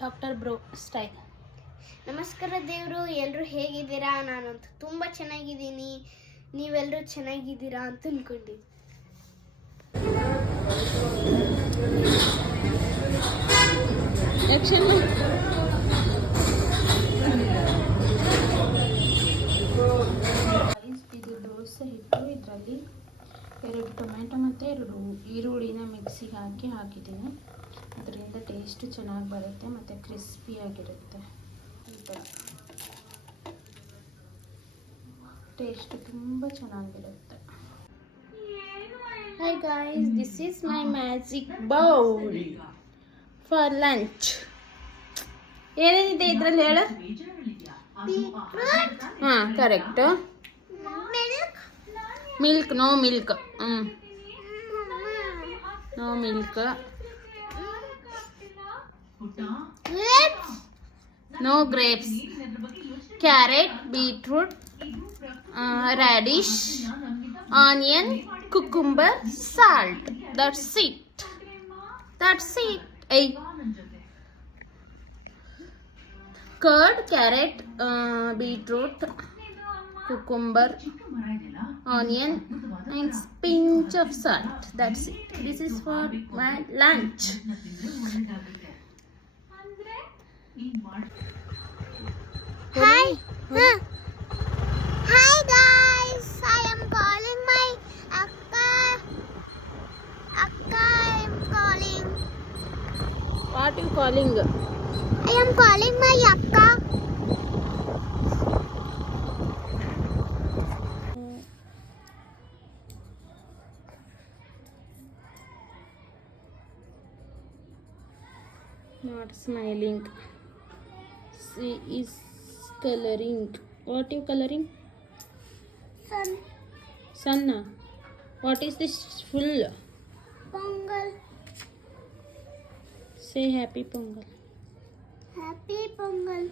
Doctor bro style. ನಮಸ್ಕಾರ ದೇವರು, ಎಲ್ಲರೂ ಹೇಗಿದ್ದೀರಾ? ನಾನಂತೂ ತುಂಬ ಚೆನ್ನಾಗಿದ್ದೀನಿ. ನೀವೆಲ್ಲರೂ ಚೆನ್ನಾಗಿದ್ದೀರಾ ಅಂತ ಅಂದ್ಕೊಂಡಿದ್ದೀನಿ. ಇದು ದೋಸೆ ಹಿಟ್ಟು. ಇದರಲ್ಲಿ 2 ಟೊಮೆಟೊ ಮತ್ತು 2 ಈರುಳ್ಳಿನ ಮಿಕ್ಸಿಗೆ ಹಾಕಿದ್ದೀನಿ. ಅದರಿಂದ ಟೇಸ್ಟ್ ಚೆನ್ನಾಗಿ ಬರುತ್ತೆ ಮತ್ತು ಕ್ರಿಸ್ಪಿಯಾಗಿರುತ್ತೆ. ಈ ಥರ ಟೇಸ್ಟ್ ತುಂಬ ಚೆನ್ನಾಗಿರುತ್ತೆ. Hi guys, this is my magic bowl for lunch. ಏನೇನಿದೆ ಇದರಲ್ಲಿ ಹೇಳು? ಹಾಂ, correct. Milk, no milk. No milk, no grapes, carrot, beetroot, radish, onion, cucumber, salt. That's it. Hey. Curd, carrot, beetroot, cucumber, onion, and pinch of salt. That's it. This is for my lunch. Hi. Hi guys, I am calling my akka. I am calling. What you calling? I am calling my akka. Not smiling. She is coloring. What you coloring? Sun. Sun. What is this full? Pongal. Say happy Pongal. Happy Pongal.